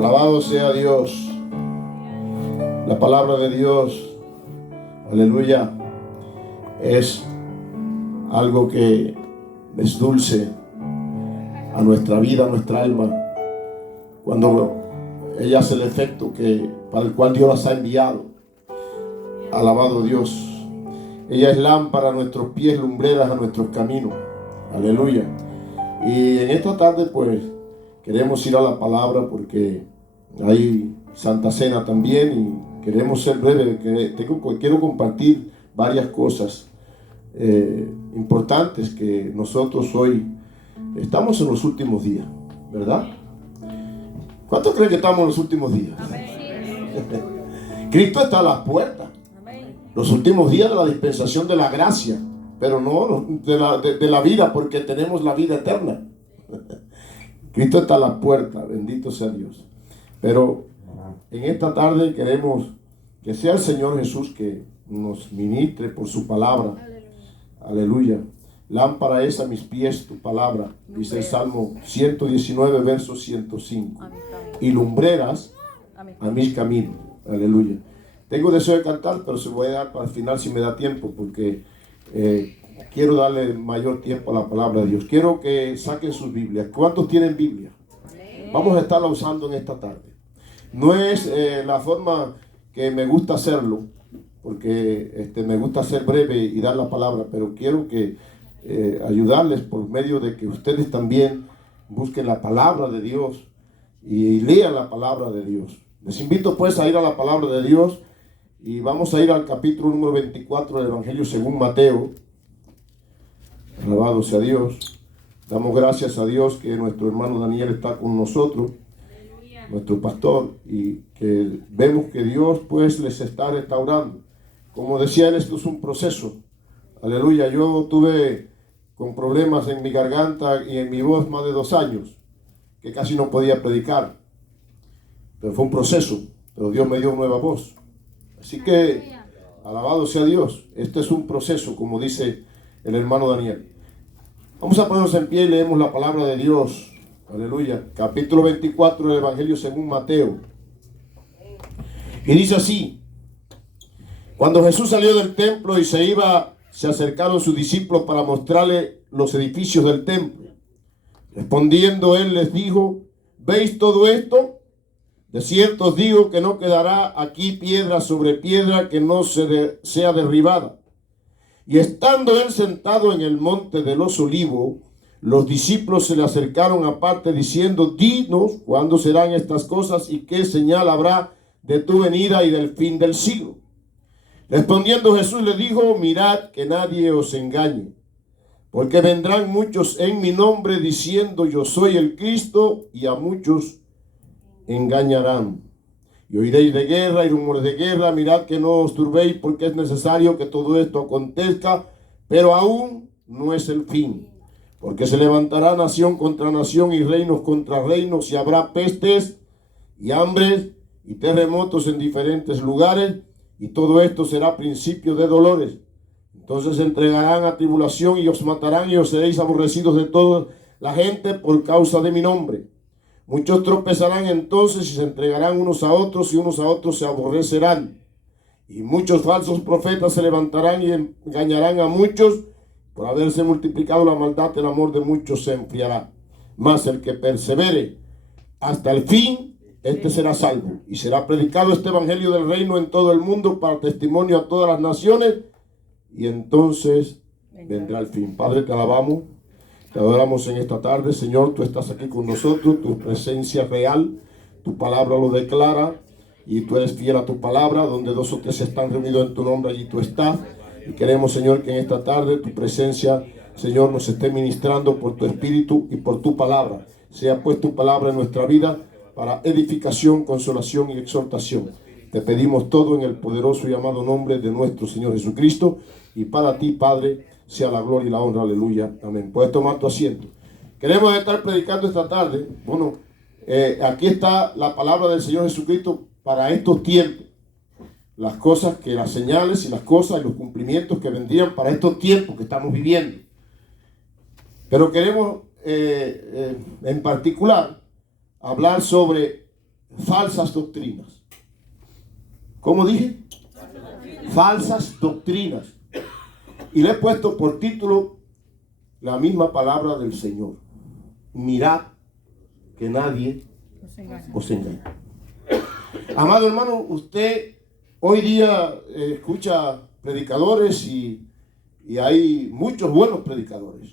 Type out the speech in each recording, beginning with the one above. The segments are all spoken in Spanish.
Alabado sea Dios. La palabra de Dios, aleluya, es algo que es dulce a nuestra vida, a nuestra alma, cuando ella hace el efecto para el cual Dios las ha enviado. Alabado Dios. Ella es lámpara a nuestros pies, lumbreras a nuestros caminos. Aleluya. Y en esta tarde pues queremos ir a la palabra porque hay Santa Cena también y queremos ser breves. Quiero compartir varias cosas importantes que nosotros hoy estamos en los últimos días, ¿verdad? ¿Cuántos creen que estamos en los últimos días? Cristo está a las puertas. Los últimos días de la dispensación de la gracia, pero no de la vida, porque tenemos la vida eterna. Cristo está a la puerta, bendito sea Dios. Pero en esta tarde queremos que sea el Señor Jesús que nos ministre por su palabra. Aleluya. Lámpara es a mis pies tu palabra, dice el Salmo 119, verso 105. Y lumbreras a mis caminos. Aleluya. Tengo deseo de cantar, pero se voy a dar para el final si me da tiempo, porque quiero darle mayor tiempo a la palabra de Dios. Quiero que saquen sus Biblias. ¿Cuántos tienen Biblia? Vamos a estarla usando en esta tarde. No es la forma que me gusta hacerlo, porque me gusta ser breve y dar la palabra, pero quiero que ayudarles por medio de que ustedes también busquen la palabra de Dios y lean la palabra de Dios. Les invito pues a ir a la palabra de Dios. Y vamos a ir al capítulo número 24 del Evangelio según Mateo. Alabado sea Dios. Damos gracias a Dios que nuestro hermano Daniel está con nosotros, nuestro pastor, y que vemos que Dios pues les está restaurando. Como decía él, esto es un proceso. Aleluya. Yo tuve con problemas en mi garganta y en mi voz más de 2 años, que casi no podía predicar. Pero fue un proceso, pero Dios me dio nueva voz. Así que, alabado sea Dios, este es un proceso, como dice el hermano Daniel. Vamos a ponernos en pie y leemos la palabra de Dios. Aleluya. Capítulo 24 del Evangelio según Mateo. Y dice así: cuando Jesús salió del templo y se acercaron sus discípulos para mostrarle los edificios del templo. Respondiendo él les dijo: ¿veis todo esto? De cierto os digo que no quedará aquí piedra sobre piedra que no sea derribada. Y estando él sentado en el monte de los Olivos, los discípulos se le acercaron aparte diciendo: dinos cuándo serán estas cosas y qué señal habrá de tu venida y del fin del siglo. Respondiendo Jesús le dijo: mirad que nadie os engañe, porque vendrán muchos en mi nombre diciendo: yo soy el Cristo, y a muchos engañarán. Y oiréis de guerra y rumores de guerra. Mirad que no os turbéis, porque es necesario que todo esto acontezca, pero aún no es el fin. Porque se levantará nación contra nación y reinos contra reinos, y habrá pestes y hambres y terremotos en diferentes lugares, y todo esto será principio de dolores. Entonces se entregarán a tribulación y os matarán, y os seréis aborrecidos de toda la gente por causa de mi nombre. Muchos tropezarán entonces y se entregarán unos a otros, y unos a otros se aborrecerán. Y muchos falsos profetas se levantarán y engañarán a muchos. Por haberse multiplicado la maldad, el amor de muchos se enfriará. Mas el que persevere hasta el fin, este será salvo. Y será predicado este evangelio del reino en todo el mundo para testimonio a todas las naciones. Y entonces vendrá el fin. Padre, te alabamos. Te adoramos en esta tarde, Señor. Tú estás aquí con nosotros, tu presencia real, tu palabra lo declara, y tú eres fiel a tu palabra. Donde 2 o 3 están reunidos en tu nombre, allí tú estás. Y queremos, Señor, que en esta tarde tu presencia, Señor, nos esté ministrando por tu espíritu y por tu palabra. Sea pues tu palabra en nuestra vida para edificación, consolación y exhortación. Te pedimos todo en el poderoso y amado nombre de nuestro Señor Jesucristo, y para ti, Padre, sea la gloria y la honra. Aleluya. Amén. Puedes tomar tu asiento. Queremos estar predicando esta tarde. Bueno, aquí está la palabra del Señor Jesucristo para estos tiempos. Las cosas que, las señales y las cosas y los cumplimientos que vendrían para estos tiempos que estamos viviendo. Pero queremos en particular hablar sobre falsas doctrinas. ¿Cómo dije? Falsas doctrinas. Y le he puesto por título la misma palabra del Señor. Mirad que nadie os engañe. Amado hermano, usted hoy día escucha predicadores y hay muchos buenos predicadores.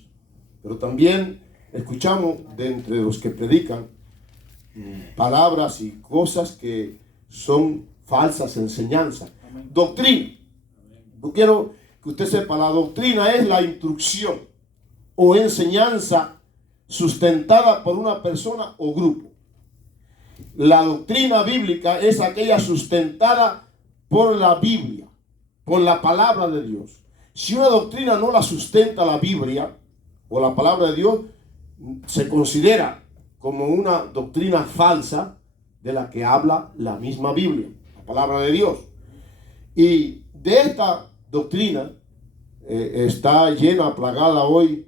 Pero también escuchamos de entre los que predican palabras y cosas que son falsas enseñanzas. Doctrina. Yo quiero que usted sepa, la doctrina es la instrucción o enseñanza sustentada por una persona o grupo. La doctrina bíblica es aquella sustentada por la Biblia, por la palabra de Dios. Si una doctrina no la sustenta la Biblia o la palabra de Dios, se considera como una doctrina falsa de la que habla la misma Biblia, la palabra de Dios. Y de esta doctrina está llena, plagada hoy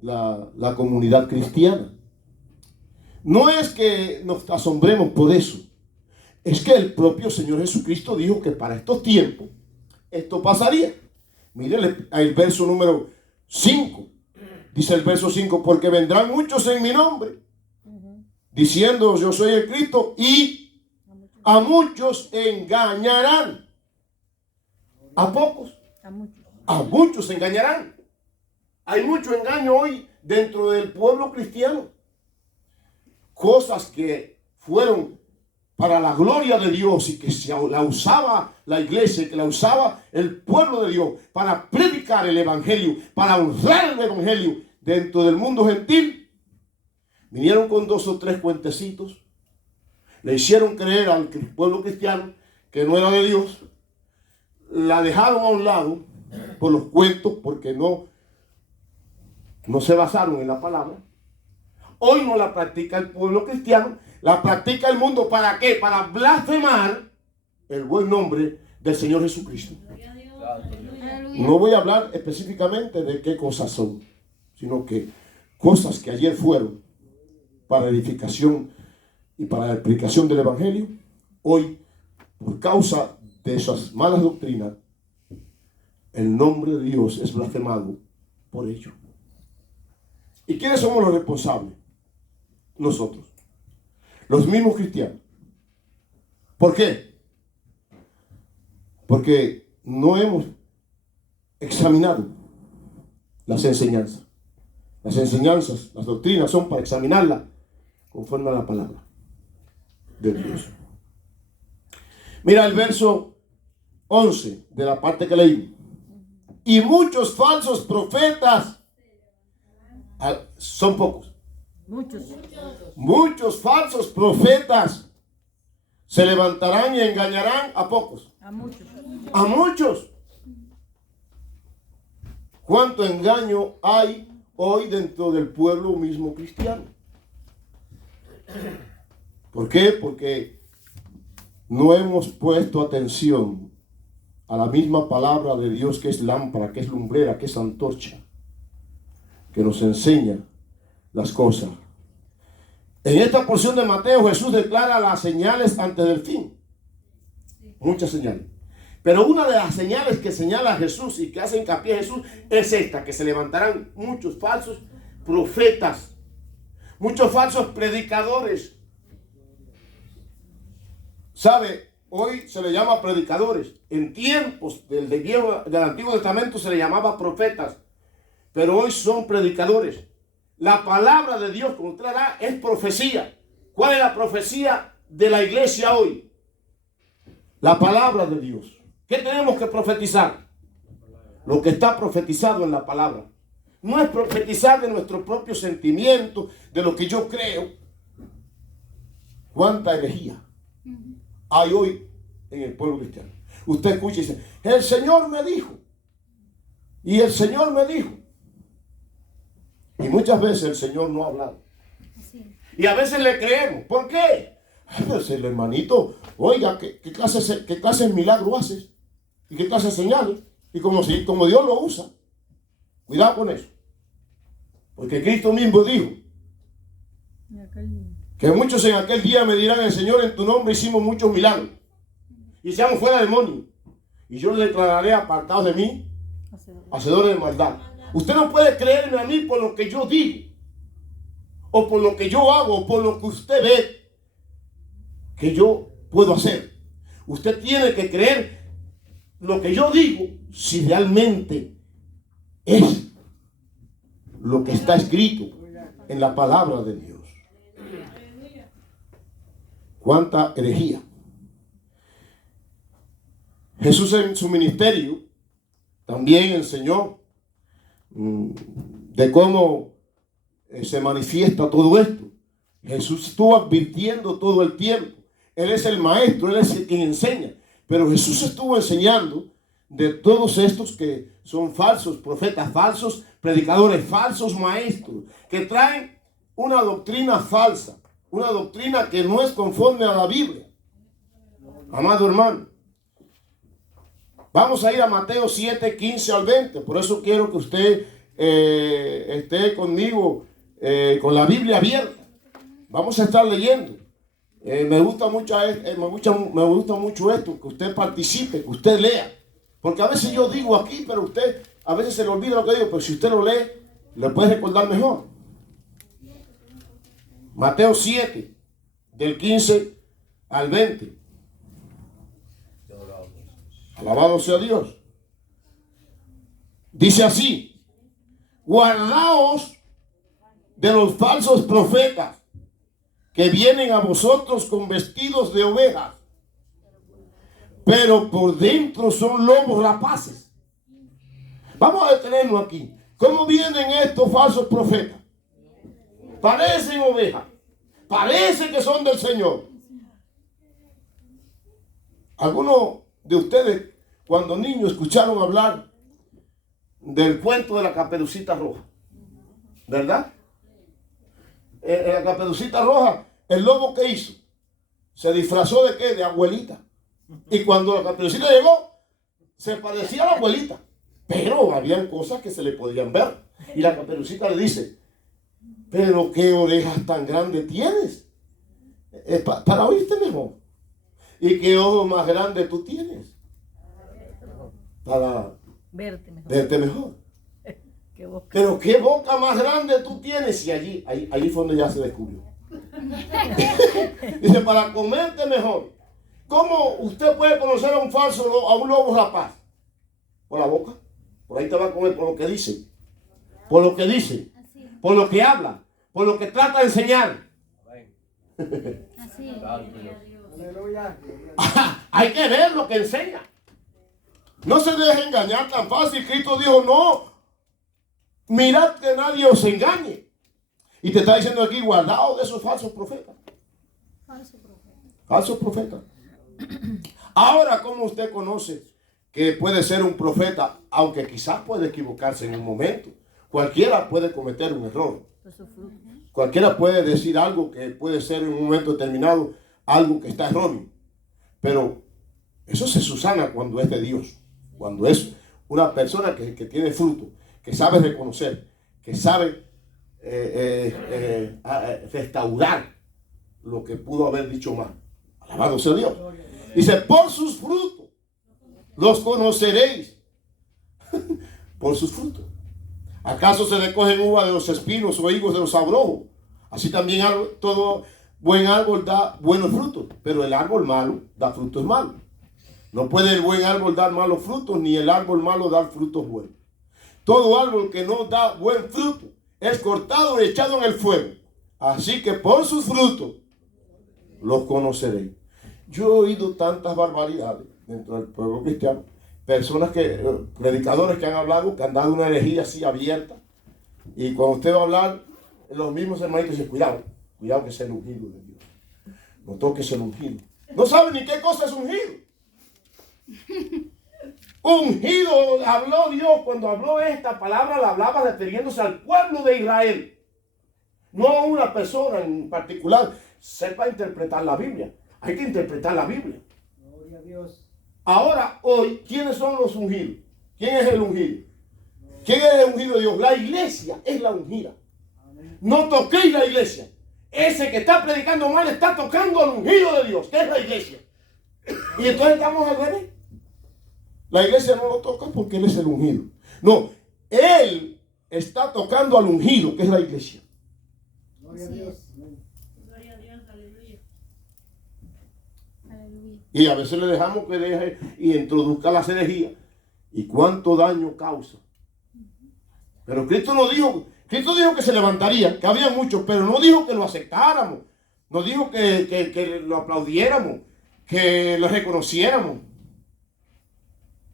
la comunidad cristiana. No es que nos asombremos por eso, es que el propio Señor Jesucristo dijo que para estos tiempos esto pasaría. Miren el verso número 5. Dice el verso 5, porque vendrán muchos en mi nombre, diciendo yo soy el Cristo, y a muchos engañarán. ¿A pocos? A muchos engañarán. Hay mucho engaño hoy dentro del pueblo cristiano. Cosas que fueron para la gloria de Dios y que se la usaba la iglesia, que la usaba el pueblo de Dios para predicar el evangelio, para honrar el evangelio dentro del mundo gentil. Vinieron con 2 o 3 cuentecitos, le hicieron creer al pueblo cristiano que no era de Dios, la dejaron a un lado por los cuentos porque no se basaron en la palabra. Hoy no la practica el pueblo cristiano, la practica el mundo. ¿Para qué? Para blasfemar el buen nombre del Señor Jesucristo. No voy a hablar específicamente de qué cosas son, sino que cosas que ayer fueron para edificación y para la explicación del evangelio, hoy, por causa de esas malas doctrinas, el nombre de Dios es blasfemado por ello. ¿Y quiénes somos los responsables? Nosotros, los mismos cristianos. ¿Por qué? Porque no hemos examinado las enseñanzas. Las enseñanzas, las doctrinas son para examinarlas conforme a la palabra de Dios. Mira el verso 11 de la parte que leí. Y muchos falsos profetas, son pocos. Muchos falsos profetas se levantarán y engañarán a pocos. A muchos. ¿Cuánto engaño hay hoy dentro del pueblo mismo cristiano? ¿Por qué? Porque no hemos puesto atención a la misma palabra de Dios, que es lámpara, que es lumbrera, que es antorcha, que nos enseña las cosas. En esta porción de Mateo, Jesús declara las señales antes del fin. Muchas señales. Pero una de las señales que señala Jesús y que hace hincapié Jesús es esta: que se levantarán muchos falsos profetas, muchos falsos predicadores. ¿Sabe? Hoy se le llama predicadores. En tiempos del Antiguo Testamento se le llamaba profetas, pero hoy son predicadores. La palabra de Dios, como usted hará, es profecía. ¿Cuál es la profecía de la iglesia hoy? La palabra de Dios. ¿Qué tenemos que profetizar? Lo que está profetizado en la palabra. No es profetizar de nuestro propio sentimiento, de lo que yo creo. ¿Cuánta herejía hay hoy en el pueblo cristiano? Usted escucha y dice: el Señor me dijo. Y el Señor me dijo. Y muchas veces el Señor no ha hablado. Y a veces le creemos. ¿Por qué? Pues el hermanito, oiga, ¿qué clase de milagro haces? ¿Y qué clase de señales? Y como Dios lo usa. Cuidado con eso. Porque Cristo mismo dijo: Que muchos en aquel día me dirán: el Señor, en tu nombre hicimos muchos milagros y echamos fuera demonios. Y yo le declararé: apartados de mí, hacedores de maldad. Usted no puede creerme a mí por lo que yo digo, o por lo que yo hago, o por lo que usted ve que yo puedo hacer. Usted tiene que creer lo que yo digo si realmente es lo que está escrito en la palabra de Dios. Cuánta herejía. Jesús en su ministerio también enseñó de cómo se manifiesta todo esto. Jesús estuvo advirtiendo todo el tiempo. Él es el maestro, Él es el quien enseña. Pero Jesús estuvo enseñando de todos estos que son falsos profetas, falsos predicadores, falsos maestros, que traen una doctrina falsa, una doctrina que no es conforme a la Biblia. Amado hermano, vamos a ir a Mateo 7, 15 al 20. Por eso quiero que usted esté conmigo con la Biblia abierta. Vamos a estar leyendo. Me gusta mucho esto, que usted participe, que usted lea. Porque a veces yo digo aquí, pero usted a veces se le olvida lo que digo. Pero si usted lo lee, le puede recordar mejor. Mateo 7, del 15 al 20. Alabado sea Dios. Dice así: guardaos de los falsos profetas que vienen a vosotros con vestidos de ovejas, pero por dentro son lobos rapaces. Vamos a detenernos aquí. ¿Cómo vienen estos falsos profetas? Parecen ovejas, parece que son del Señor. Algunos de ustedes, cuando niños, escucharon hablar del cuento de la Caperucita Roja, ¿verdad? En la Caperucita Roja, el lobo que hizo, se disfrazó de ¿qué? De abuelita. Y cuando la Caperucita llegó, se parecía a la abuelita, pero habían cosas que se le podían ver. Y la Caperucita le dice: pero qué orejas tan grandes tienes, para oírte mejor. Y qué ojos más grandes tú tienes, para verte mejor. Pero qué boca más grande tú tienes. Y allí fue donde ya se descubrió. Dice: para comerte mejor. ¿Cómo usted puede conocer a un falso, a un lobo rapaz? Por la boca. Por ahí te va a comer, por lo que dice. Por lo que dice. Por lo que habla. Por lo que trata de enseñar. Así. Hay que ver lo que enseña. No se deje engañar tan fácil. Cristo dijo: no, mirad que nadie os engañe. Y te está diciendo aquí: guardaos de esos falsos profetas. Falsos profetas. Ahora, ¿cómo usted conoce que puede ser un profeta? Aunque quizás puede equivocarse en un momento. Cualquiera puede cometer un error. Cualquiera puede decir algo que puede ser en un momento determinado algo que está erróneo. Pero eso se subsana cuando es de Dios. Cuando es una persona que tiene fruto, que sabe reconocer, que sabe restaurar lo que pudo haber dicho mal. Alabado sea Dios. Dice: por sus frutos los conoceréis. Por sus frutos. ¿Acaso se recogen uvas de los espinos o higos de los abrojos? Así también todo buen árbol da buenos frutos, pero el árbol malo da frutos malos. No puede el buen árbol dar malos frutos, ni el árbol malo dar frutos buenos. Todo árbol que no da buen fruto es cortado y echado en el fuego. Así que por sus frutos los conoceréis. Yo he oído tantas barbaridades dentro del pueblo cristiano. Personas predicadores que han hablado, que han dado una herejía así abierta. Y cuando usted va a hablar, los mismos hermanitos dicen: cuidado que es el ungido de Dios. No toques el ungido. No saben ni qué cosa es ungido. Ungido habló Dios. Cuando habló esta palabra, la hablaba refiriéndose al pueblo de Israel. No a una persona en particular. Sepa interpretar la Biblia. Hay que interpretar la Biblia. Gloria a Dios. Ahora, hoy, ¿quiénes son los ungidos? ¿Quién es el ungido? ¿Quién es el ungido de Dios? La iglesia es la ungida. No toquéis la iglesia. ese que está predicando mal está tocando al ungido de Dios, que es la iglesia. Y entonces estamos al revés. La iglesia no lo toca porque él es el ungido. No, él está tocando al ungido, que es la iglesia. Gloria a Dios. Gloria a Dios, aleluya. Y a veces le dejamos que deje y introduzca las herejías. ¿Y cuánto daño causa? Pero Cristo dijo que se levantaría, que había muchos, pero no dijo que lo aceptáramos. No dijo que lo aplaudiéramos, que lo reconociéramos.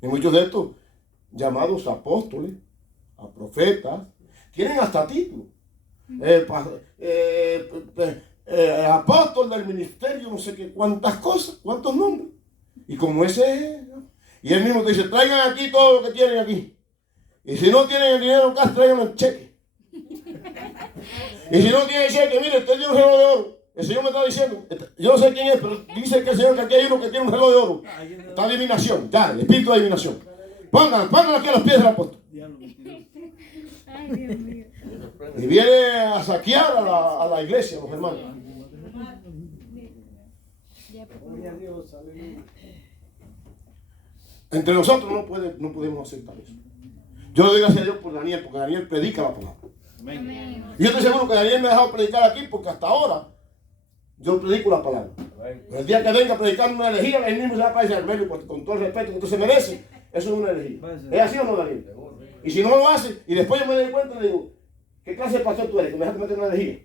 Y muchos de estos llamados apóstoles, a profetas, tienen hasta títulos. Apóstol del ministerio, no sé qué, cuántas cosas, cuántos nombres. Y como ese, y él mismo te dice, traigan aquí todo lo que tienen aquí. Y si no tienen el dinero en casa, traigan el cheque. Y si no tienen cheque, mire, usted tiene un reloj de oro. El Señor me está diciendo, yo no sé quién es, pero dice que el Señor que aquí hay uno que tiene un reloj de oro. Está adivinación, ya, el espíritu de adivinación. Pónganlo aquí a los pies del apóstol. Ay, Dios mío. Y viene a saquear a la iglesia, los hermanos. Gloria a Dios. Aleluya. Entre nosotros no podemos aceptar eso. Yo le doy gracias a Dios por Daniel, porque Daniel predica la palabra. Amén. Y yo estoy seguro que Daniel me ha dejado predicar aquí, porque hasta ahora yo predico la palabra. Pero el día que venga predicando una herejía, él mismo se va a parecer al medio, con todo el respeto que usted se merece. Eso es una herejía. ¿Es así o no, Daniel? Y si no lo hace, y después yo me doy cuenta, le digo, ¿qué clase de pastor tú eres? Que me dejaste meter una herejía.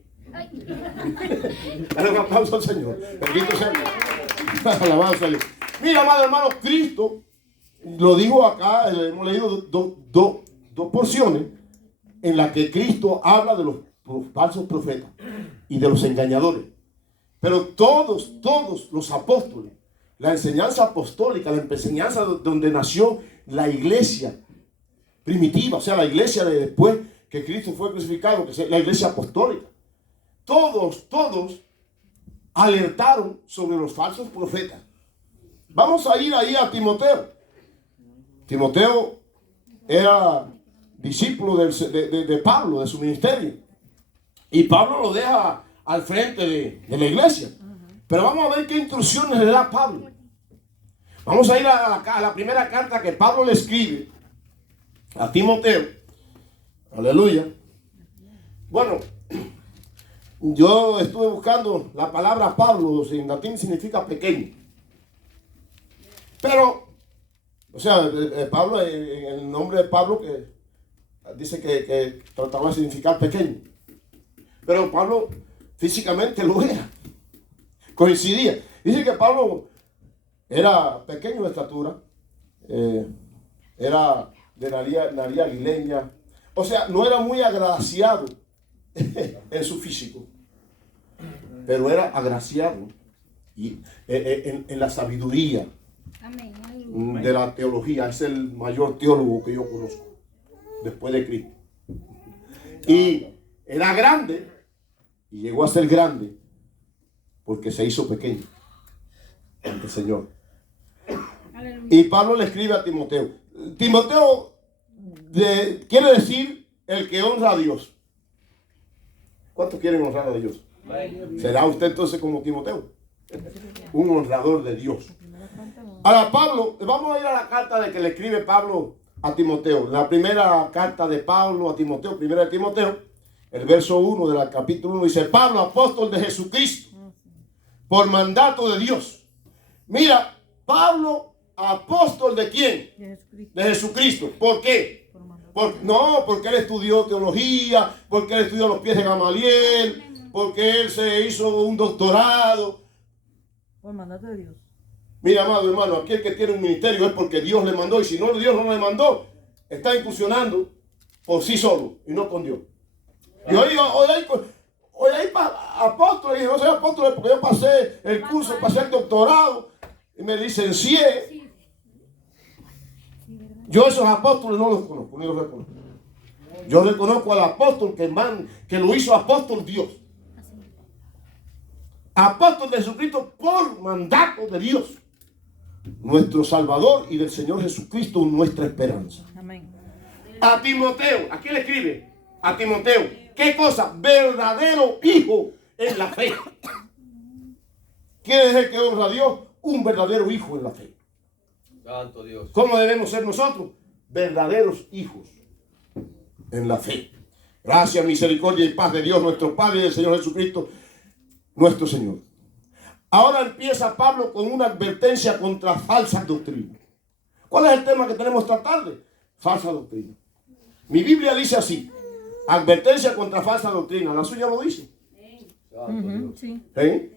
Dale un aplauso al Señor. Bendito sea Dios. Alabanza a Dios. Mira, amado hermano, Cristo lo dijo acá, hemos leído dos porciones en las que Cristo habla de los falsos profetas y de los engañadores. Pero todos los apóstoles, la enseñanza apostólica, la enseñanza donde nació la iglesia primitiva, o sea, la iglesia de después que Cristo fue crucificado, que es la iglesia apostólica. Todos alertaron sobre los falsos profetas. Vamos a ir ahí a Timoteo. Timoteo era discípulo de Pablo, de su ministerio. Y Pablo lo deja al frente de la iglesia. Pero vamos a ver qué instrucciones le da Pablo. Vamos a ir a la primera carta que Pablo le escribe a Timoteo. Aleluya. Bueno, yo estuve buscando la palabra Pablo, en latín significa pequeño. Pero, o sea, Pablo, el nombre de Pablo que dice que trataba de significar pequeño. Pero Pablo físicamente lo era. Coincidía. Dice que Pablo era pequeño de estatura, era de nariz aguileña, o sea, no era muy agraciado en su físico, pero era agraciado y, en la sabiduría. Amén. De la teología. Es el mayor teólogo que yo conozco después de Cristo. Y era grande y llegó a ser grande porque se hizo pequeño ante el Señor. Aleluya. Y Pablo le escribe a Timoteo. Timoteo quiere decir el que honra a Dios. ¿Cuántos quieren honrar a Dios? ¿Será usted entonces como Timoteo? Un honrador de Dios. Ahora Pablo, vamos a ir a la carta de que le escribe Pablo a Timoteo. La primera carta de Pablo a Timoteo, primera de Timoteo, el verso 1 del capítulo 1 dice: Pablo, apóstol de Jesucristo, por mandato de Dios. Mira, Pablo, apóstol de quién? De Jesucristo. ¿Por qué? Porque él estudió teología, porque él estudió a los pies de Gamaliel, porque él se hizo un doctorado. Por mandato de Dios. Mira, amado hermano, aquel que tiene un ministerio es porque Dios le mandó, y si no, Dios no le mandó, está incursionando por sí solo y no con Dios. Y hoy hay apóstoles, y no soy apóstol porque yo pasé el curso, pasé el doctorado y me licencié. Yo esos apóstoles no los conozco, ni los reconozco. Yo reconozco al apóstol que lo hizo apóstol Dios. Apóstol de Jesucristo por mandato de Dios, nuestro Salvador, y del Señor Jesucristo nuestra esperanza. Amén. A Timoteo, ¿a quién le escribe? A Timoteo. ¿Qué cosa? Verdadero hijo en la fe. ¿Quién es el que honra a Dios? Un verdadero hijo en la fe. Santo Dios. ¿Cómo debemos ser nosotros? Verdaderos hijos en la fe. Gracias, misericordia y paz de Dios, nuestro Padre y del Señor Jesucristo, nuestro Señor. Ahora empieza Pablo con una advertencia contra falsas doctrinas. ¿Cuál es el tema que tenemos que tratar de? Falsa doctrina. Mi Biblia dice así: advertencia contra falsa doctrina. La suya lo dice. Santo Dios. Sí. ¿Sí?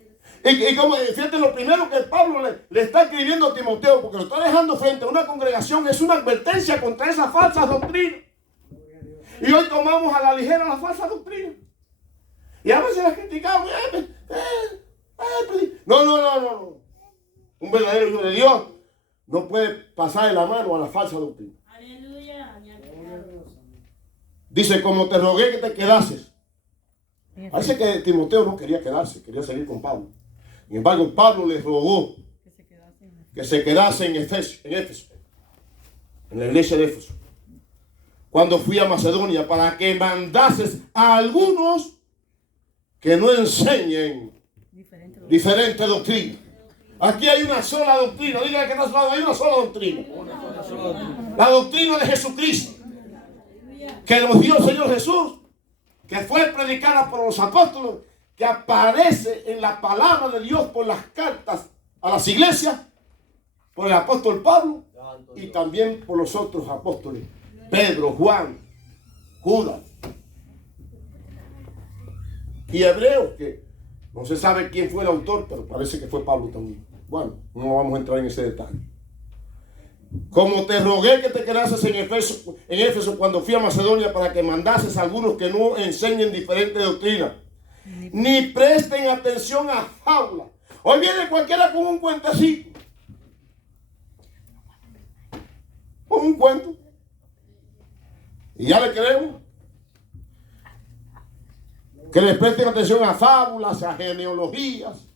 Y como, fíjate, lo primero que Pablo le está escribiendo a Timoteo, porque lo está dejando frente a una congregación, es una advertencia contra esas falsas doctrinas. Y hoy tomamos a la ligera las falsas doctrinas. Y a veces las criticamos. No. Un verdadero hijo de Dios no puede pasar de la mano a la falsa doctrina. Aleluya. Dice, como te rogué que te quedases. Parece que Timoteo no quería quedarse, quería seguir con Pablo. Sin embargo, Pablo le rogó que se quedase en Éfeso, en la iglesia de Éfeso, cuando fui a Macedonia, para que mandases a algunos que no enseñen diferente doctrina. Aquí hay una sola doctrina. Dígale que está a su lado, hay una sola doctrina. La doctrina de Jesucristo, que nos dio el Señor Jesús, que fue predicada por los apóstoles, que aparece en la palabra de Dios por las cartas a las iglesias, por el apóstol Pablo y también por los otros apóstoles, Pedro, Juan, Judas y Hebreos, que no se sabe quién fue el autor, pero parece que fue Pablo también. Bueno, no vamos a entrar en ese detalle. Como te rogué que te quedases en Éfeso cuando fui a Macedonia, para que mandases a algunos que no enseñen diferente doctrina, ni presten atención a fábulas. Hoy viene cualquiera con un cuentecito, con un cuento, y ya le creemos. Que les presten atención a fábulas, a genealogías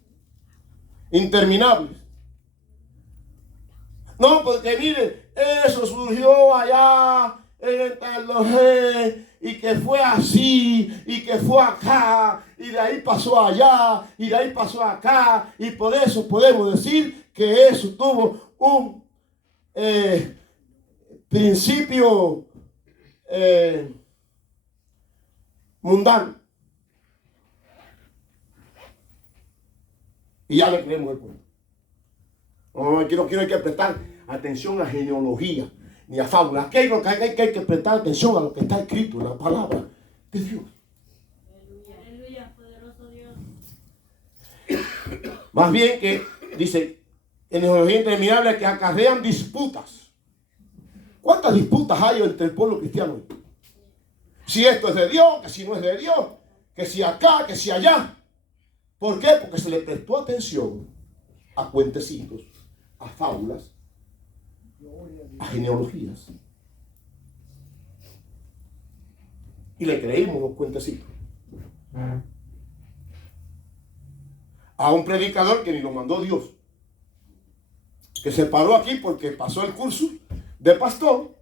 interminables. No, porque mire, eso surgió allá en el Talmud, y que fue así, y que fue acá, y de ahí pasó allá, y de ahí pasó acá, y por eso podemos decir que eso tuvo un principio mundano. Y ya le creemos el cuento. No, aquí no hay que prestar atención a genealogía ni a fábulas. Aquí hay que prestar atención a lo que está escrito en la palabra de Dios. Aleluya, poderoso Dios. Más bien que, dice, en genealogía interminable, que acarrean disputas. ¿Cuántas disputas hay entre el pueblo cristiano? Si esto es de Dios, que si no es de Dios, que si acá, que si allá. ¿Por qué? Porque se le prestó atención a cuentecitos, a fábulas, a genealogías. Y le creímos los cuentecitos. A un predicador que ni lo mandó Dios, que se paró aquí porque pasó el curso de pastor,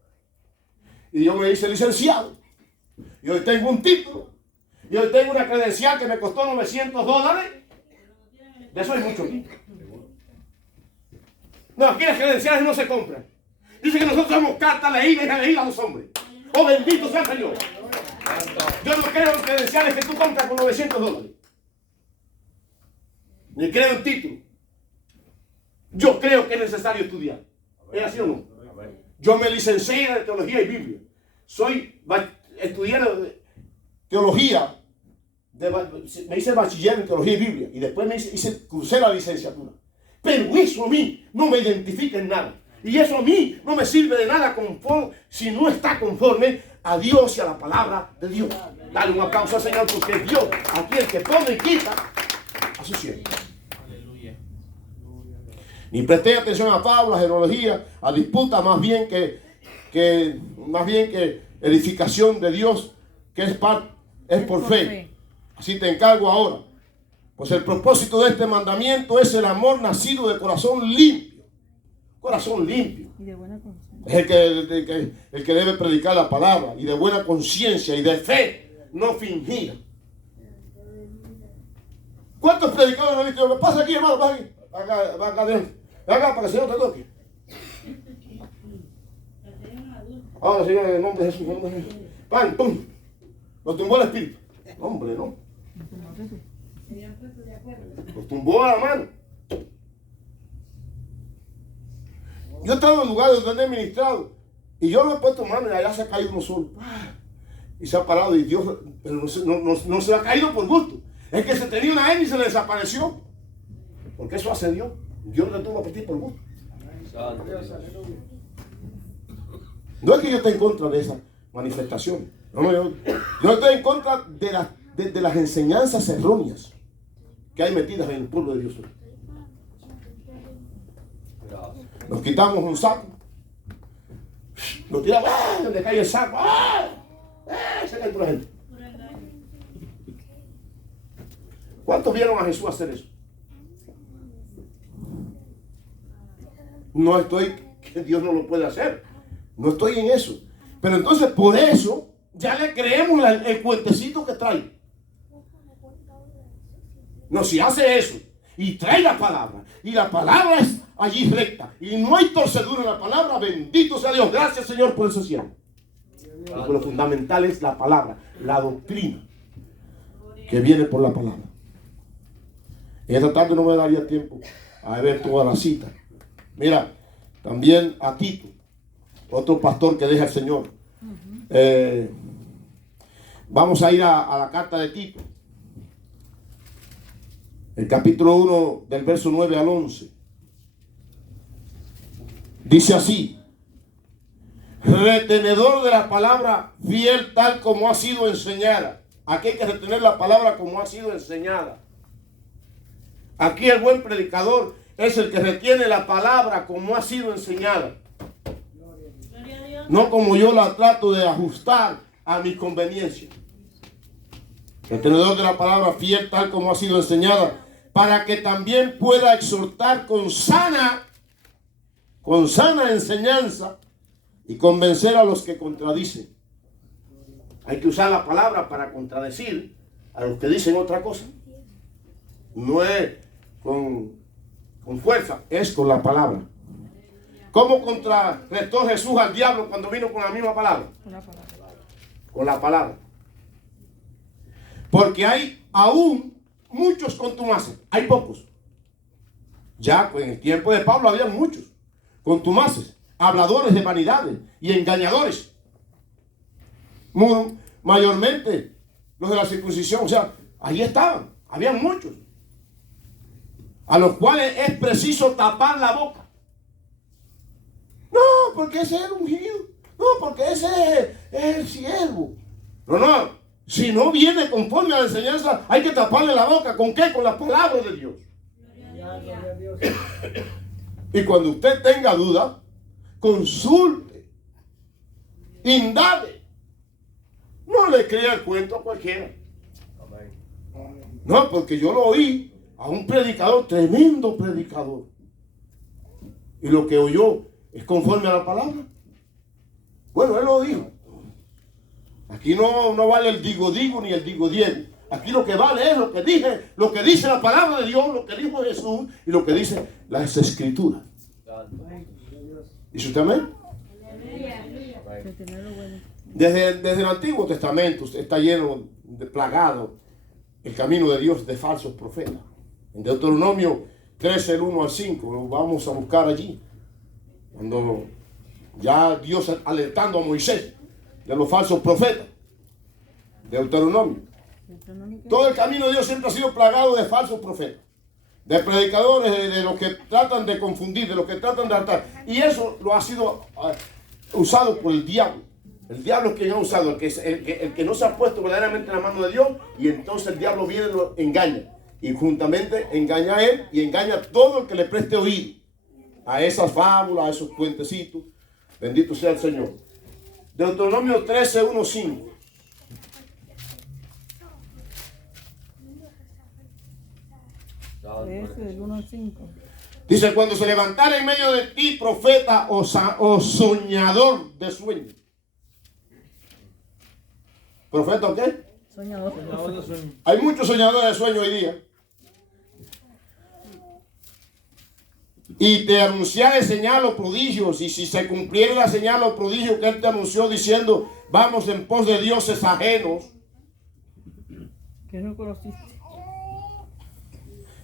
y yo me hice licenciado, y hoy tengo un título, y hoy tengo una credencial que me costó $900. De eso hay mucho aquí. No, aquí las credenciales no se compran. Dice que nosotros somos cartas leídas y releídas a los hombres. Oh, bendito sea el Señor. Yo no creo en credenciales que tú compras con $900. Ni creo en título. Yo creo que es necesario estudiar. ¿Es así o no? Yo me licencié en teología y Biblia. Estudié teología, me hice bachiller en teología y Biblia, y después cursé la licenciatura. Pero eso a mí no me identifica en nada. Y eso a mí no me sirve de nada si no está conforme a Dios y a la palabra de Dios. Dale un aplauso al Señor, porque Dios, aquí el que pone y quita, a su siervo. Ni presté atención a fábulas, genealogía, a disputas, más bien que edificación de Dios, que es por fe. Así te encargo ahora. Pues el propósito de este mandamiento es el amor nacido de corazón limpio. Corazón limpio. Y de buena conciencia. Es el que debe predicar la palabra. Y de buena conciencia y de fe no fingida. ¿Cuántos predicadores han visto? Pasa aquí, hermano, pasa aquí. Va acá adentro. Ven acá para que el Señor te toque. Ahora, Señor, en el nombre de Jesús. ¡Pam! ¡Pum! Lo tumbó el espíritu. Hombre, no. Lo tumbó a la mano. Yo he estado en lugares donde he ministrado y yo lo he puesto mano y allá se ha caído uno solo. Y se ha parado y Dios no se ha caído por gusto. Es que se tenía una hernia y se le desapareció. Porque eso hace Dios. Dios no le tuvo a partir por gusto. Santo Dios. No es que yo esté en contra de esa manifestación. No, yo estoy en contra de las enseñanzas erróneas que hay metidas en el pueblo de Dios. Gracias. Nos quitamos un saco. Lo tiramos. Donde cae el saco. Se cae por la gente. ¿Cuántos vieron a Jesús hacer eso? No estoy, que Dios no lo puede hacer. No estoy en eso. Pero entonces por eso ya le creemos el cuentecito que trae. No, si hace eso y trae la palabra, y la palabra es allí recta, y no hay torcedura en la palabra, bendito sea Dios. Gracias, Señor, por eso cielo. Porque lo fundamental es la palabra, la doctrina que viene por la palabra. En esta tarde no me daría tiempo a ver toda la cita. Mira, también a Tito, otro pastor que deja el Señor. Vamos a ir a la carta de Tito. El capítulo 1 del verso 9 al 11. Dice así: retenedor de la palabra, fiel tal como ha sido enseñada. Aquí hay que retener la palabra como ha sido enseñada. Aquí el buen predicador es el que retiene la palabra como ha sido enseñada. No como yo la trato de ajustar a mi conveniencia. Retenedor de la palabra, fiel tal como ha sido enseñada, para que también pueda exhortar con sana enseñanza y convencer a los que contradicen. Hay que usar la palabra para contradecir a los que dicen otra cosa. No es con fuerza, es con la palabra. ¿Cómo contrarrestó Jesús al diablo cuando vino con la misma palabra? Con la palabra. Porque hay aún muchos contumaces. Hay pocos. Ya en el tiempo de Pablo había muchos contumaces, habladores de vanidades y engañadores. Mayormente los de la circuncisión. O sea, ahí estaban. Habían muchos. A los cuales es preciso tapar la boca. No, porque ese es el ungido. No, porque ese es el siervo. No. Si no viene conforme a la enseñanza, hay que taparle la boca. ¿Con qué? Con las palabras de Dios. Gloria a Dios. Y cuando usted tenga duda, consulte, indague. No le crea el cuento a cualquiera. Amén. No, porque yo lo oí a un predicador, tremendo predicador. Y lo que oyó es conforme a la palabra. Bueno, él lo dijo. Aquí no vale el digo ni el digo. Aquí lo que vale es lo que dice la palabra de Dios, lo que dijo Jesús y lo que dice las escrituras. Santo. ¿Dice usted amén? Desde el Antiguo Testamento está lleno de plagado el camino de Dios de falsos profetas. En Deuteronomio 13, el 1 al 5, lo vamos a buscar allí. Cuando ya Dios alertando a Moisés de los falsos profetas. Deuteronomio. Todo el camino de Dios siempre ha sido plagado de falsos profetas. De predicadores, de los que tratan de confundir, de los que tratan de hartar. Y eso lo ha sido usado por el diablo. El diablo es quien ha usado, el que no se ha puesto verdaderamente en la mano de Dios. Y entonces el diablo viene y lo engaña. Y juntamente engaña a él y engaña a todo el que le preste oído a esas fábulas, a esos cuentecitos. Bendito sea el Señor. Deuteronomio 13, 1, 5. Del 1 al 5. Dice: cuando se levantara en medio de ti profeta o soñador de sueño. ¿Profeta o qué? Soñador. Hay muchos soñadores de sueño hoy día. y te anunciare señal o prodigios, y si se cumpliera la señal o prodigio que él te anunció diciendo, vamos en pos de dioses ajenos, Que no conociste.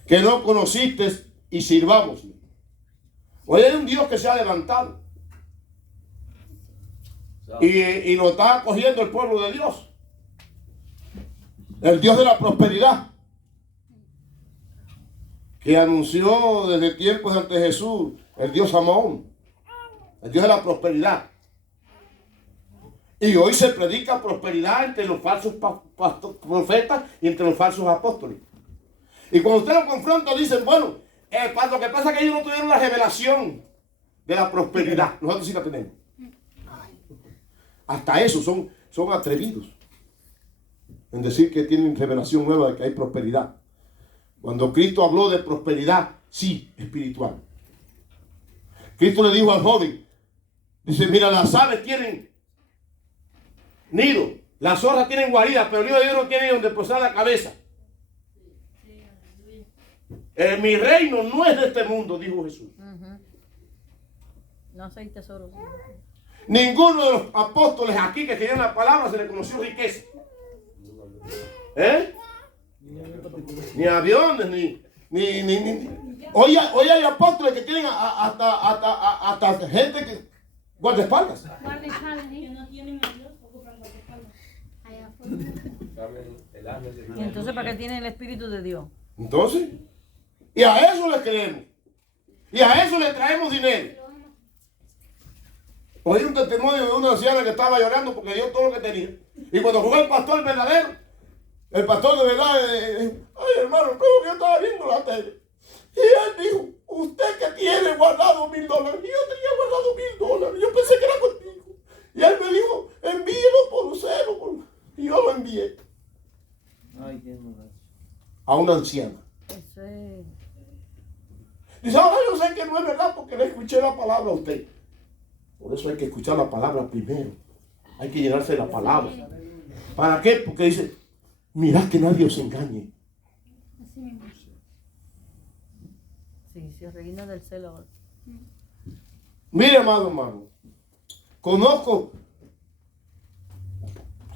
que no conociste, y sirvamos. Hoy hay un Dios que se ha levantado y lo está acogiendo el pueblo de Dios, el Dios de la prosperidad, que anunció desde tiempos ante Jesús, el Dios Amón, el Dios de la prosperidad. Y hoy se predica prosperidad entre los falsos profetas y entre los falsos apóstoles. Y cuando usted lo confronta, dicen, bueno, lo que pasa es que ellos no tuvieron la revelación de la prosperidad. Nosotros sí la tenemos. Hasta eso son atrevidos en decir que tienen revelación nueva de que hay prosperidad. Cuando Cristo habló de prosperidad, sí, espiritual. Cristo le dijo al joven, dice, mira, las aves tienen nido, las zorras tienen guarida, pero el Hijo de Dios no tiene donde posar la cabeza. Mi reino no es de este mundo, dijo Jesús. No hay tesoros. Ninguno de los apóstoles aquí que querían la palabra se le conoció riqueza. Ni aviones, ni. Hoy hay apóstoles que tienen hasta gente que guardaespaldas. Guardaespaldas, que no tienen a Dios o compran guardaespaldas. Allá afuera. Y entonces, ¿para qué tiene el Espíritu de Dios? Entonces, y a eso le creemos. Y a eso le traemos dinero. Oí un testimonio de una anciana que estaba llorando porque dio todo lo que tenía. Y cuando jugó el pastor verdadero, el pastor de verdad, ay hermano, creo que yo estaba viendo la tele. Y él dijo, usted que tiene guardado $1,000. Y yo tenía guardado $1,000. Yo pensé que era contigo. Y él me dijo, envíelo por celo. Y yo lo envié. Ay, qué maldad. A una anciana. Eso es. Dice, ahora yo sé que no es verdad porque le escuché la palabra a usted. Por eso hay que escuchar la palabra primero. Hay que llenarse de la palabra. ¿Para qué? Porque dice, mirad que nadie os engañe. Así mismo. Sí, se reina del celo ahora. Mire, amado hermano, conozco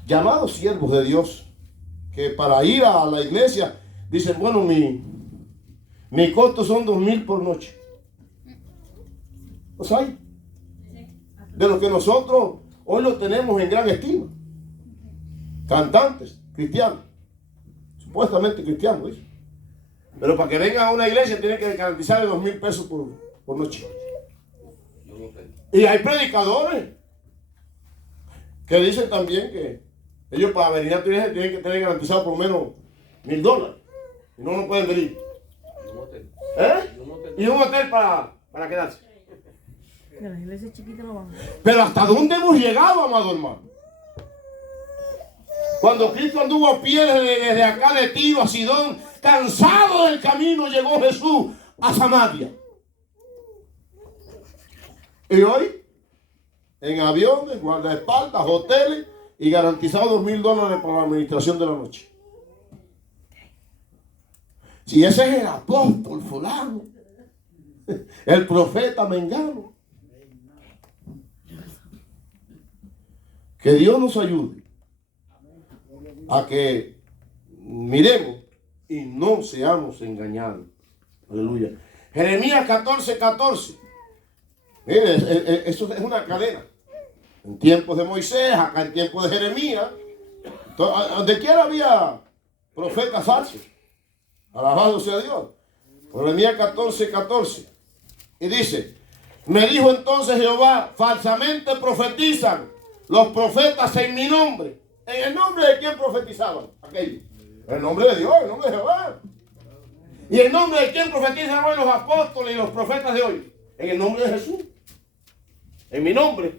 llamados siervos de Dios que para ir a la iglesia dicen, bueno, mi costo son 2,000 por noche. ¿Los hay? De los que nosotros hoy lo tenemos en gran estima. Cantantes cristianos, supuestamente cristianos, ¿sí? Pero para que vengan a una iglesia tienen que garantizarle 2,000 pesos por noche. Y hay predicadores que dicen también que ellos para venir a tu iglesia tienen que tener garantizado por lo menos $1,000. Y no pueden venir. Y un hotel para quedarse. Que las iglesias chiquitas lo van. Pero ¿hasta dónde hemos llegado, amado hermano? Cuando Cristo anduvo a pie desde acá de Tiro a Sidón, cansado del camino, llegó Jesús a Samaria. Y hoy, en aviones, guardaespaldas, hoteles y garantizado $2,000 para la administración de la noche. Si ese es el apóstol fulano, el profeta mengano. Que Dios nos ayude a que miremos y no seamos engañados. Aleluya. Jeremías 14:14. Mire, eso es una cadena. En tiempos de Moisés, acá en tiempos de Jeremías, donde quiera había profetas falsos. Alabado sea Dios. Jeremías 14:14. Y dice, me dijo entonces Jehová, falsamente profetizan los profetas en mi nombre. ¿En el nombre de quién profetizaban aquellos? En el nombre de Dios, en el nombre de Jehová. ¿Y en nombre de quién profetizan hoy los apóstoles y los profetas de hoy? En el nombre de Jesús. En mi nombre.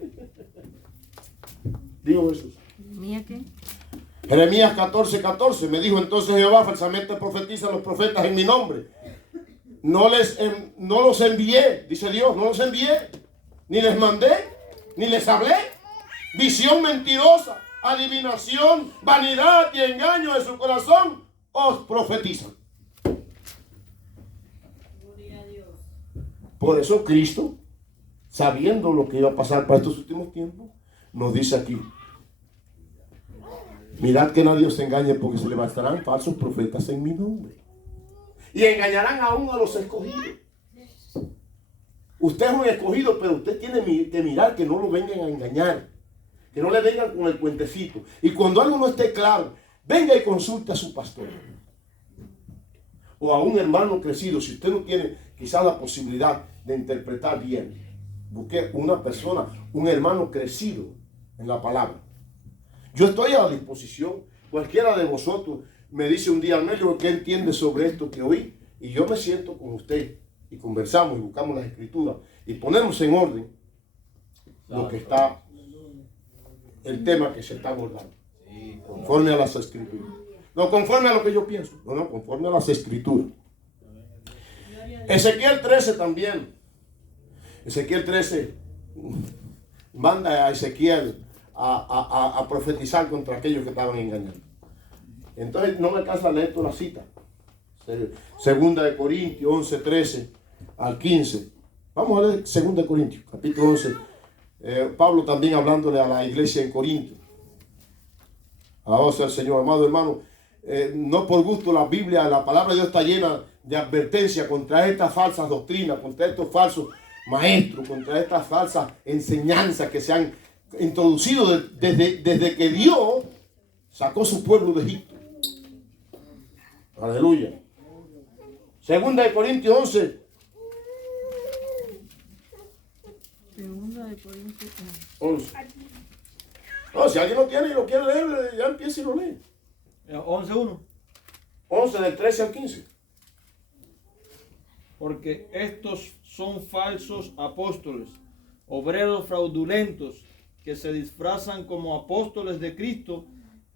Dijo Jesús. ¿Mía qué? Jeremías 14:14. Me dijo entonces Jehová, falsamente profetizan los profetas en mi nombre. No los envié, dice Dios, no los envié. Ni les mandé, ni les hablé. Visión mentirosa, adivinación, vanidad y engaño de su corazón os profetizan. Gloria a Dios. Por eso Cristo, sabiendo lo que iba a pasar para estos últimos tiempos, nos dice aquí: mirad que nadie os engañe, porque se levantarán falsos profetas en mi nombre y engañarán aún a los escogidos. Usted es un escogido, pero usted tiene que mirar que no lo vengan a engañar, que no le vengan con el cuentecito. Y cuando algo no esté claro, venga y consulte a su pastor o a un hermano crecido. Si usted no tiene quizás la posibilidad de interpretar bien, busque una persona, un hermano crecido en la palabra. Yo estoy a la disposición. Cualquiera de vosotros me dice un día al medio qué entiende sobre esto que oí, y yo me siento con usted y conversamos y buscamos las escrituras y ponemos en orden lo que está, el tema que se está abordando, conforme a las escrituras. No conforme a lo que yo pienso, no, conforme a las escrituras. Ezequiel 13 también. Ezequiel 13 manda a Ezequiel a profetizar contra aquellos que estaban engañando. Entonces no me alcanza a leer toda la cita. Segunda de Corintios 11, 13 al 15. Vamos a leer Segunda de Corintios, capítulo 11. Pablo también hablándole a la iglesia en Corinto. Alabado sea el Señor, amado hermano. No por gusto la Biblia, la palabra de Dios está llena de advertencia contra estas falsas doctrinas, contra estos falsos maestros, contra estas falsas enseñanzas que se han introducido desde que Dios sacó su pueblo de Egipto. Aleluya. Segunda de Corintios 11. Segunda de Corintios 11. No, si alguien lo tiene y lo quiere leer, ya empieza y lo lee. 11:1. 11 del 13 al 15. Porque estos son falsos apóstoles, obreros fraudulentos, que se disfrazan como apóstoles de Cristo,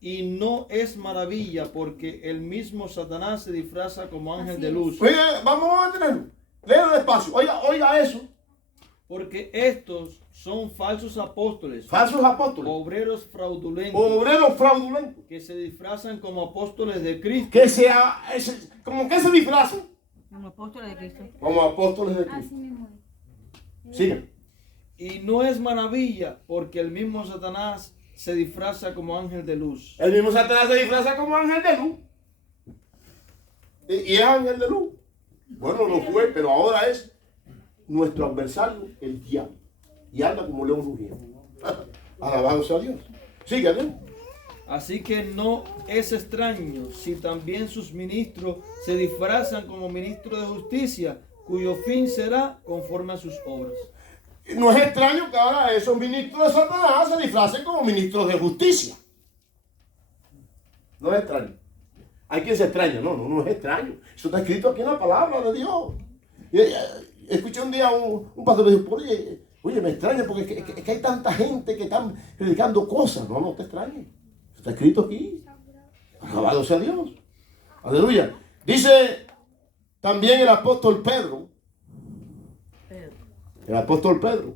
y no es maravilla, porque el mismo Satanás se disfraza como ángel de luz. Oye, vamos a tenerlo. Léelo despacio. Oiga eso. Porque estos son falsos apóstoles, Falsos apóstoles. obreros fraudulentos, Obreros fraudulentos. que se disfrazan como apóstoles de Cristo. ¿Cómo que se disfrazan? como apóstoles de Cristo. Como apóstoles de Así Cristo. mismo. Sigan. Y no es maravilla, porque el mismo Satanás se disfraza como ángel de luz. El mismo Satanás se disfraza como ángel de luz. Y es ángel de luz. Bueno, lo fue, pero ahora es nuestro adversario, el diablo. Y anda como león rugiendo. Alabado sea Dios. Síganle. Así que no es extraño si también sus ministros se disfrazan como ministros de justicia, cuyo fin será conforme a sus obras. No es extraño que ahora esos ministros de Satanás se disfracen como ministros de justicia. No es extraño. Hay quien se extraña. No es extraño. Eso está escrito aquí en la palabra de Dios. Escuché un día un pastor que dijo: oye, me extraña porque es que hay tanta gente que están predicando cosas. No te extrañes. Está escrito aquí. Alabado sea Dios. Aleluya. Dice también el apóstol Pedro. El apóstol Pedro,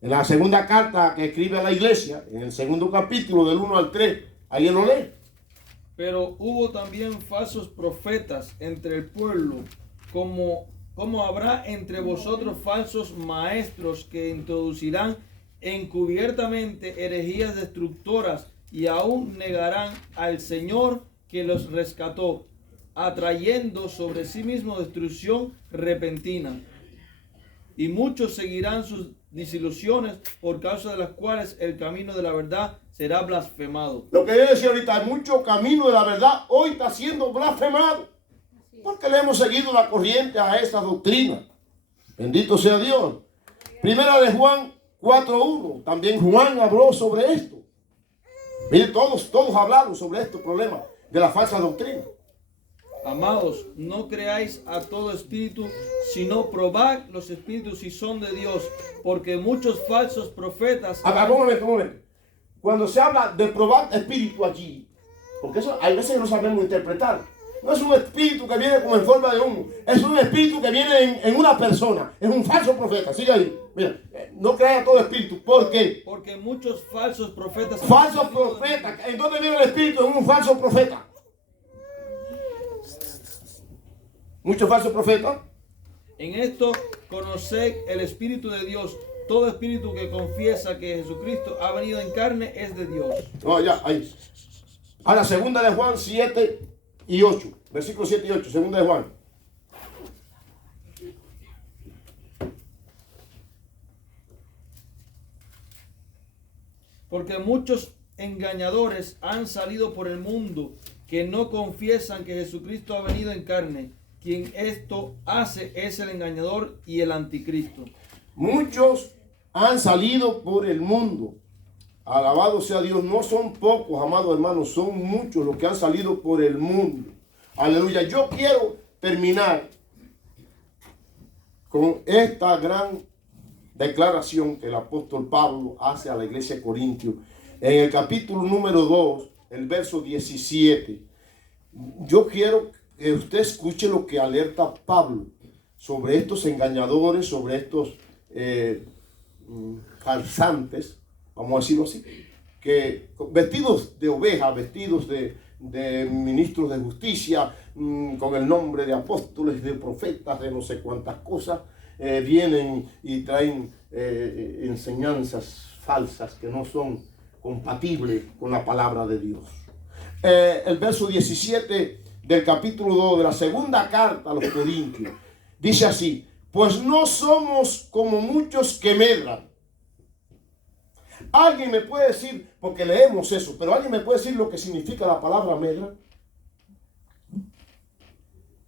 en la segunda carta que escribe a la iglesia, en el segundo capítulo del 1 al 3, ¿alguien lo lee? Pero hubo también falsos profetas entre el pueblo, como habrá entre vosotros falsos maestros que introducirán encubiertamente herejías destructoras y aún negarán al Señor que los rescató, atrayendo sobre sí mismo destrucción repentina. Y muchos seguirán sus desilusiones, por causa de las cuales el camino de la verdad será blasfemado. Lo que yo decía ahorita, hay mucho camino de la verdad hoy está siendo blasfemado, porque le hemos seguido la corriente a esa doctrina. Bendito sea Dios. Primera de Juan 4:1, también Juan habló sobre esto. Mire, todos hablaron sobre este problema de la falsa doctrina. Amados, no creáis a todo espíritu, sino probad los espíritus si son de Dios, porque muchos falsos profetas... Un momento. Cuando se habla de probar espíritu allí, porque eso hay veces que no sabemos interpretar. No es un espíritu que viene como en forma de humo, es un espíritu que viene en una persona, es un falso profeta. Sigue ahí. Mira, no creáis a todo espíritu. ¿Por qué? Porque muchos falsos profetas... Falsos profetas. ¿En dónde viene el espíritu? En un falso profeta. Muchos falsos profetas. En esto conoced el Espíritu de Dios. Todo espíritu que confiesa que Jesucristo ha venido en carne es de Dios. No, ya, ahí. Ahora, segunda de Juan 7 y 8. Versículos 7 y 8. Segunda de Juan. Porque muchos engañadores han salido por el mundo que no confiesan que Jesucristo ha venido en carne. Quien esto hace es el engañador y el anticristo. Muchos han salido por el mundo. Alabado sea Dios. No son pocos, amados hermanos. Son muchos los que han salido por el mundo. Aleluya. Yo quiero terminar con esta gran declaración que el apóstol Pablo hace a la iglesia de Corintios. En el capítulo número 2, el verso 17. Yo quiero que usted escuche lo que alerta Pablo sobre estos engañadores, sobre estos farsantes, vamos a decirlo así, que vestidos de oveja, vestidos de ministros de justicia, con el nombre de apóstoles, de profetas, de no sé cuántas cosas, vienen y traen enseñanzas falsas que no son compatibles con la palabra de Dios. El verso 17 del capítulo 2 de la segunda carta a los Corintios dice así: pues no somos como muchos que medran. Alguien me puede decir, porque leemos eso, pero alguien me puede decir lo que significa la palabra medra.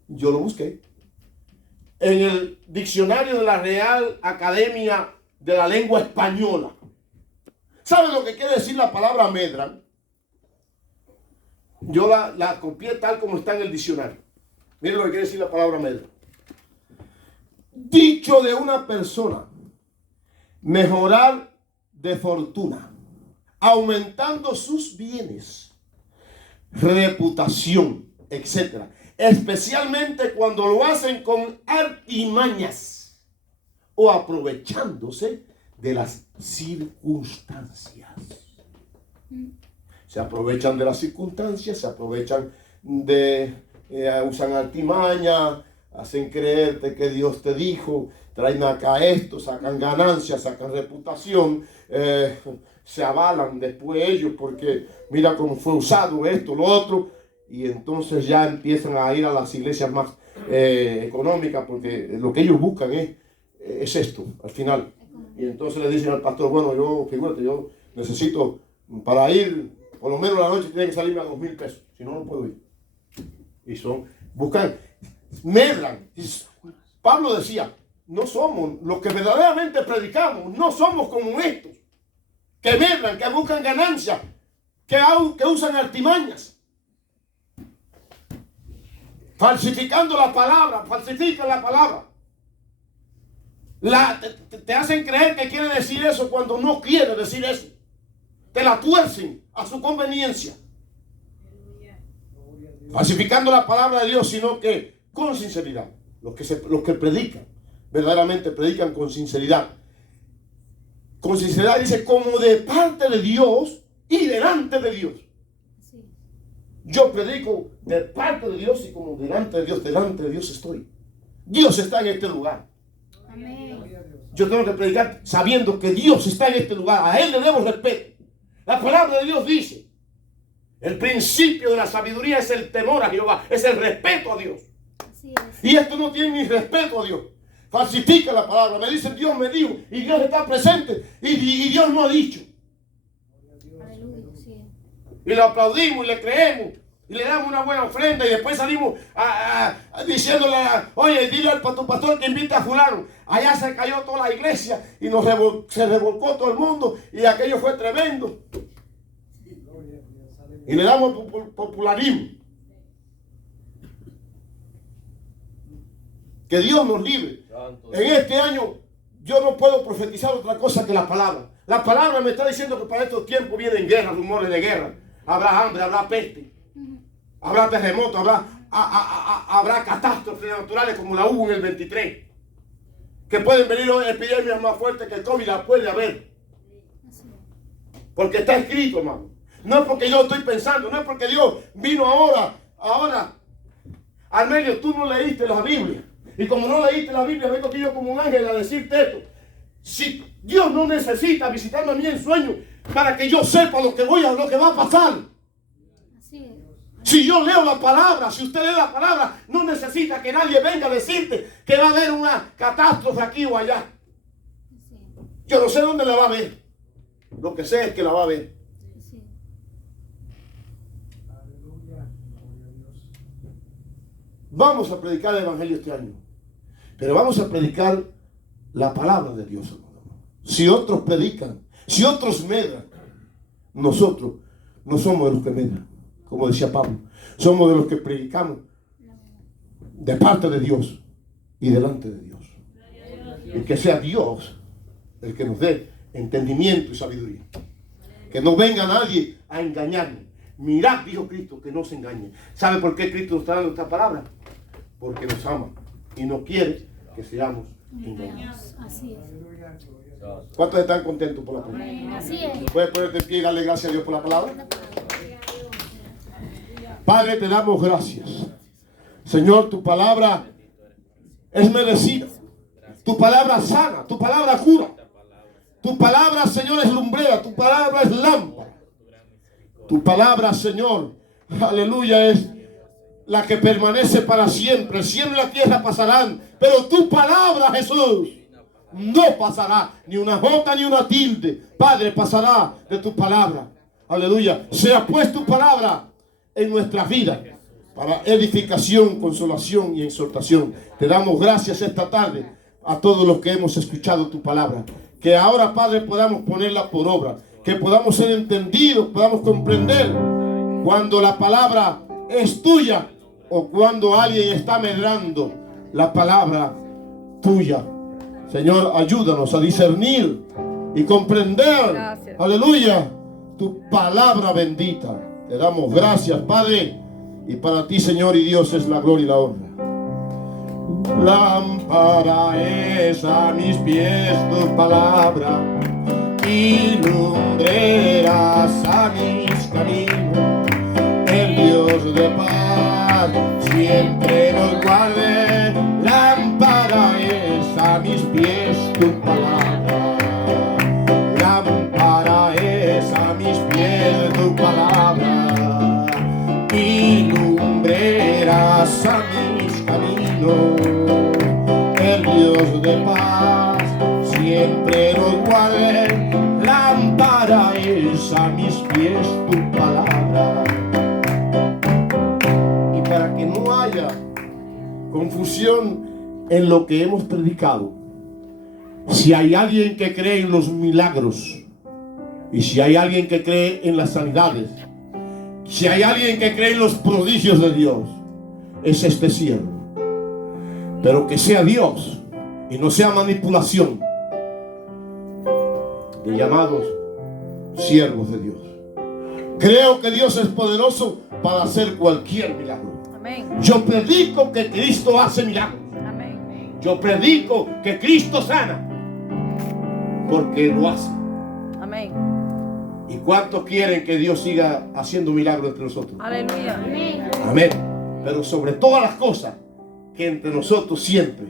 Yo lo busqué en el diccionario de la Real Academia de la Lengua Española. ¿Saben lo que quiere decir la palabra medra? Yo la copié tal como está en el diccionario. Miren lo que quiere decir la palabra medra. Dicho de una persona, mejorar de fortuna, aumentando sus bienes, reputación, etc. Especialmente cuando lo hacen con artimañas o aprovechándose de las circunstancias. Se aprovechan de las circunstancias, se aprovechan usan artimaña, hacen creerte que Dios te dijo, traen acá esto, sacan ganancias, sacan reputación, se avalan después ellos porque mira cómo fue usado esto, lo otro, y entonces ya empiezan a ir a las iglesias más económicas porque lo que ellos buscan es esto, al final. Y entonces le dicen al pastor, bueno, yo necesito para ir, por lo menos la noche tiene que salirme a 2,000 pesos, si no, no puedo ir. Y buscan, medran. Pablo decía, no somos los que verdaderamente predicamos, no somos como estos, que medran, que buscan ganancias, que usan artimañas, falsificando la palabra, falsifican la palabra. Te hacen creer que quiere decir eso cuando no quiere decir eso. Te la tuercen a su conveniencia. Falsificando la palabra de Dios, sino que con sinceridad. Los que predican, verdaderamente predican con sinceridad. Con sinceridad dice, como de parte de Dios y delante de Dios. Yo predico de parte de Dios y como delante de Dios estoy. Dios está en este lugar. Amén. Yo tengo que predicar sabiendo que Dios está en este lugar. A Él le debo respeto. La palabra de Dios dice, el principio de la sabiduría es el temor a Jehová, es el respeto a Dios. Y esto no tiene ni respeto a Dios. Falsifica la palabra. Me dicen, Dios me dijo, y Dios está presente, y Dios no ha dicho. Y lo aplaudimos y le creemos. Y le damos una buena ofrenda y después salimos diciéndole, oye, dile al tu pastor que invite a fulano. Allá se cayó toda la iglesia y se revolcó todo el mundo y aquello fue tremendo. Y le damos popularismo. Que Dios nos libre. En este año yo no puedo profetizar otra cosa que la palabra. La palabra me está diciendo que para estos tiempos vienen guerras, rumores de guerra. Habrá hambre, habrá peste. Habrá terremotos, habrá catástrofes naturales como la hubo en el 23. Que pueden venir epidemias más fuertes que el COVID, la puede haber. Porque está escrito, hermano. No es porque yo estoy pensando, no es porque Dios vino ahora. Armelio, tú no leíste la Biblia. Y como no leíste la Biblia, vengo aquí yo como un ángel a decirte esto. Si Dios no necesita visitarme a mí en sueño para que yo sepa lo que va a pasar. Así es. Si yo leo la palabra, si usted lee la palabra, no necesita que nadie venga a decirte que va a haber una catástrofe aquí o allá. Así Yo no sé dónde la va a ver. Lo que sé es que la va a ver. es. Así es. Vamos a predicar el evangelio este año. Pero vamos a predicar la palabra de Dios, hermano. Si otros predican, si otros medran, nosotros no somos de los que medran. Como decía Pablo, somos de los que predicamos de parte de Dios y delante de Dios. Y que sea Dios el que nos dé entendimiento y sabiduría. Que no venga nadie a engañarnos. Mirad, dijo Cristo, que no se engañe. ¿Sabe por qué Cristo nos está dando esta palabra? Porque nos ama y no quiere que seamos engañados. Así es. ¿Cuántos están contentos por la palabra? Así es. ¿Puedes ponerte en pie y darle gracias a Dios por la palabra? Padre, te damos gracias. Señor, tu palabra es merecida. Tu palabra sana, tu palabra cura. Tu palabra, Señor, es lumbrera. Tu palabra es lámpara. Tu palabra, Señor, aleluya, es la que permanece para siempre. El cielo y la tierra pasarán, pero tu palabra, Jesús, no pasará. Ni una jota ni una tilde, Padre, pasará de tu palabra. Aleluya. Sea pues tu palabra en nuestras vidas para edificación, consolación y exhortación. Te damos gracias esta tarde a todos los que hemos escuchado tu palabra. Que ahora, Padre, podamos ponerla por obra. Que podamos ser entendidos, podamos comprender cuando la palabra es tuya o cuando alguien está medrando la palabra tuya. Señor, ayúdanos a discernir y comprender, Gracias. aleluya, tu palabra bendita. Te damos gracias, Padre, y para ti, Señor y Dios, es la gloria y la honra. Lámpara es a mis pies tu palabra y lumbreras a mis caminos. El Dios de paz siempre nos guarde. Lámpara es a mis pies tu palabra. Lámpara es a mis pies tu palabra y lumbreras a mis caminos. El Dios de paz siempre nos guarde. Lámpara es a mis pies tu palabra. Y para que no haya confusión en lo que hemos predicado, si hay alguien que cree en los milagros y si hay alguien que cree en las sanidades, si hay alguien que cree en los prodigios de Dios, es este siervo. Pero que sea Dios y no sea manipulación de llamados siervos de Dios. Creo que Dios es poderoso para hacer cualquier milagro. Amén. Yo predico que Cristo hace milagros. Amén. Yo predico que Cristo sana, porque lo hace. Amén. ¿Y cuántos quieren que Dios siga haciendo milagros entre nosotros? Aleluya. Amén. Pero sobre todas las cosas, que entre nosotros siempre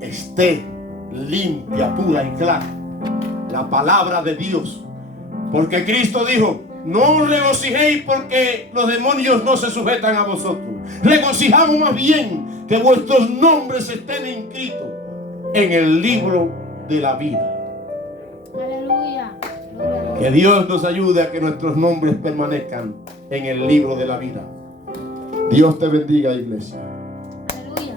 esté limpia, pura y clara la palabra de Dios. Porque Cristo dijo: no os regocijéis porque los demonios no se sujetan a vosotros. Regocijamos más bien que vuestros nombres estén inscritos en el libro de la vida. Aleluya. Que Dios nos ayude a que nuestros nombres permanezcan en el libro de la vida. Dios te bendiga, iglesia.